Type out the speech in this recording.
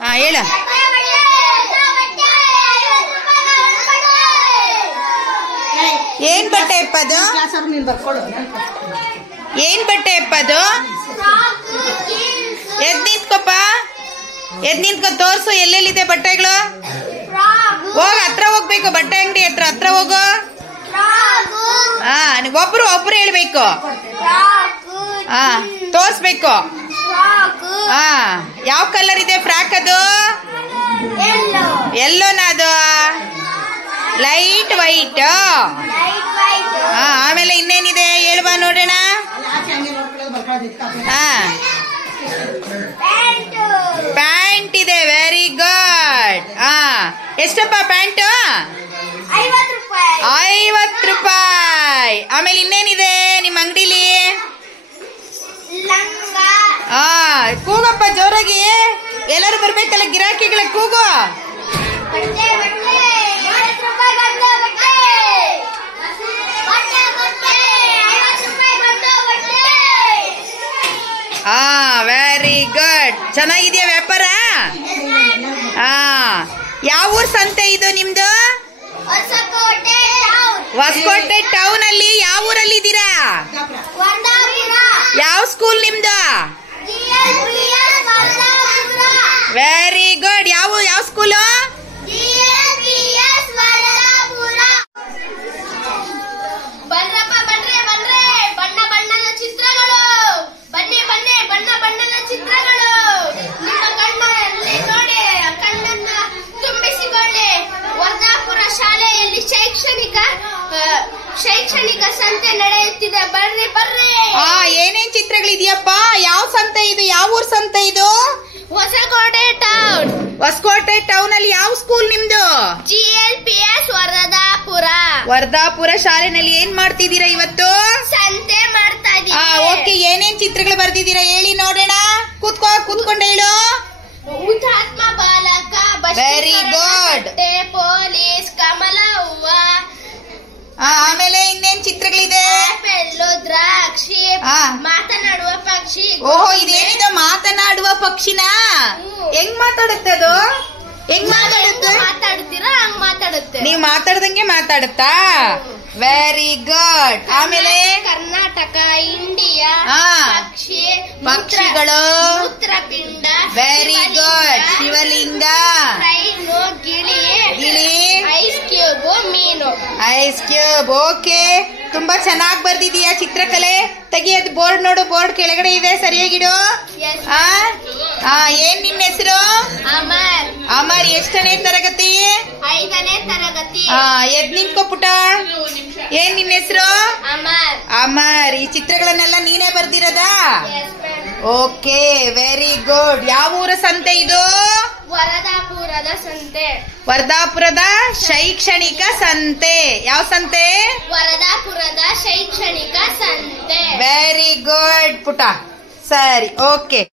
ಹೇಳ. ಏನ್ ಬಟ್ಟೆ ಅಪ್ಪದು? ಏನ್ ಬಟ್ಟೆ ಅಪ್ಪದು? ಎದ್ ನಿಂತ್ಕೊಪ್ಪ, ಎದ್ ನಿಂತ್ಕೊ, ತೋರ್ಸು ಎಲ್ಲೆಲ್ಲಿದೆ ಬಟ್ಟೆಗಳು. ಹೋಗ, ಹತ್ರ ಹೋಗ್ಬೇಕು, ಬಟ್ಟೆ ಅಂಗಡಿ ಹತ್ರ ಹೋಗು. ಒಬ್ರು ಹೇಳ್ಬೇಕು. ತೋರ್ಸ್ಬೇಕು. ಯಾವ ಕಲರ್ ಇದೆ ಫ್ರಾಕ್ ಅದು? ಎಲ್ಲೋನ ಅದು? Light white. ಆಮೇಲೆ ಇನ್ನೇನಿದೆ ಹೇಳ್ಬಾ ನೋಡೋಣ. ಪ್ಯಾಂಟ್ ಇದೆ, ವೆರಿ ಗುಡ್. ಎಷ್ಟಪ್ಪ ಪ್ಯಾಂಟು? 50 ರೂಪಾಯಿ. ಆಮೇಲೆ ಇನ್ನೇನಿದೆ ನಿಮ್ಮ ಅಂಗಡಿಲಿ? ಕೂಗಪ್ಪ ಜೋರಾಗಿ, ಎಲ್ಲರೂ ಬರ್ಬೇಕಲ್ಲ ಗಿರಾಕಿಗಳ, ಕೂಗು. Very good. ಚೆನ್ನಾಗಿದೆಯಾ ವ್ಯಾಪಾರ? ಯಾವ ಊರ್ ಸಂತೆ ಇದು ನಿಮ್ದು? ಹೊಸಕೋಟೆ ಟೌನ್ ಅಲ್ಲಿ. ಯಾವ ಊರಲ್ಲಿ ಇದ್ದೀರಾ? ಯಾವ ಸ್ಕೂಲ್ ನಿಮ್ದು? Very good. ಯಾವ ಸ್ಕೂಲು? ಶೈಕ್ಷಣಿಕ ಸಂತೆ ನಡೆಯುತ್ತಿದೆ, ಬರ್ರಿ ಬರ್ರಿ. ಏನೇನ್ ಚಿತ್ರಗಳಿದೆಯಪ್ಪ? ಯಾವ ಸಂತೆ ಇದು? ಯಾವ ಊರ್ ಸಂತೆ ಇದು? ಹೊಸಕೋಟೆ ಟೌನ್. ಹೊಸಕೋಟೆ ಟೌನ್ ಅಲ್ಲಿ ಯಾವ ಸ್ಕೂಲ್ ನಿಮ್ದು? GLPS ವರದಾಪುರ. ವರದಾಪುರ ಶಾಲೆನಲ್ಲಿ ಏನ್ ಮಾಡ್ತಿದ್ದೀರಾ ಇವತ್ತು? ಸಂತೆ ಮಾಡ್ತಾ ಇದೀವಿ. ಓಕೆ, ಏನೇನ್ ಚಿತ್ರಗಳು ಬರ್ದಿದ್ದೀರಾ ಹೇಳಿ ನೋಡೋಣ. ಕೂತ್ಕೊಂಡು ಹೇಳು. ಹುತಾತ್ಮ ಬಾಲಕ, ವೆರಿ ಗುಡ್. ಪೊಲೀಸ್, ಕಮಲ ಹೂವ. ಆಮೇಲೆ ಇನ್ನೇನ್ ಚಿತ್ರಗಳಿದೆ? ಆಪಲ್ಲು, ದ್ರಾಕ್ಷಿ, ಮಾತನಾಡುವ ಪಕ್ಷಿ. ಓಹೋ, ಇದೇನಿದು ಮಾತನಾಡುವ ಪಕ್ಷಿನ? ಹೆಂಗ್ ಮಾತಾಡುತ್ತೆ ಅದು? ಹೆಂಗ್ ಮಾತಾಡುತ್ತೆ? ಮಾತಾಡ್ತೀರಾ? ಹಂಗ್ ಮಾತಾಡುತ್ತೆ. ನೀವ್ ಮಾತಾಡ್ದಂಗೆ ಮಾತಾಡುತ್ತಾ? Very good. ಆಮೇಲೆ ಕರ್ನಾಟಕ, ಇಂಡಿಯಾ, ಪಕ್ಷಿ, ಪಕ್ಷಿಗಳು, ಮೂತ್ರಪಿಂಡ, ವೆರಿ ಗುಡ್. ಶಿವಲಿಂಗ, ಟ್ರೈನು, ಗಿಳಿ, ಐಸ್ ಕ್ಯೂಬ್, ಮೀನು. Ice cube. ಓಕೆ, ತುಂಬಾ ಚೆನ್ನಾಗಿ ಬರ್ದಿದೀಯಾ ಚಿತ್ರಕಲೆ. ತೆಗಿಯೋದು ಬೋರ್ಡ್ ನೋಡು, ಬೋರ್ಡ್ ಕೆಳಗಡೆ ಇದೆ, ಸರಿಯಾಗಿಡು. ಏನ್ ನಿನ್ನ ಹೆಸರು? ಅಮರ್. ಅಮರ್. ಎಷ್ಟನೇ ತರಗತಿ? 5ನೇ ತರಗತಿ. ಎದ್ ನಿಂತ್ಕೋ ಪುಟ. ಏನ್ ನಿನ್ನ ಹೆಸರು? ಅಮರ್. ಅಮರ್. ಈ ಚಿತ್ರಗಳನ್ನೆಲ್ಲ ನೀನೇ ಬರ್ದಿರೋದಾ? Okay, very good. ಯಾವ ಊರ ಸಂತೆ ಇದು? ವರದಾಪುರದ ಸಂತೆ. ವರದಾಪುರದ ಶೈಕ್ಷಣಿಕ ಸಂತೆ. ಯಾವ ಸಂತೆ? ವರದಾಪುರದ ಶೈಕ್ಷಣಿಕ ಸಂತೆ. ವೆರಿ ಗುಡ್ ಪುಟ. ಸರಿ, ಓಕೆ.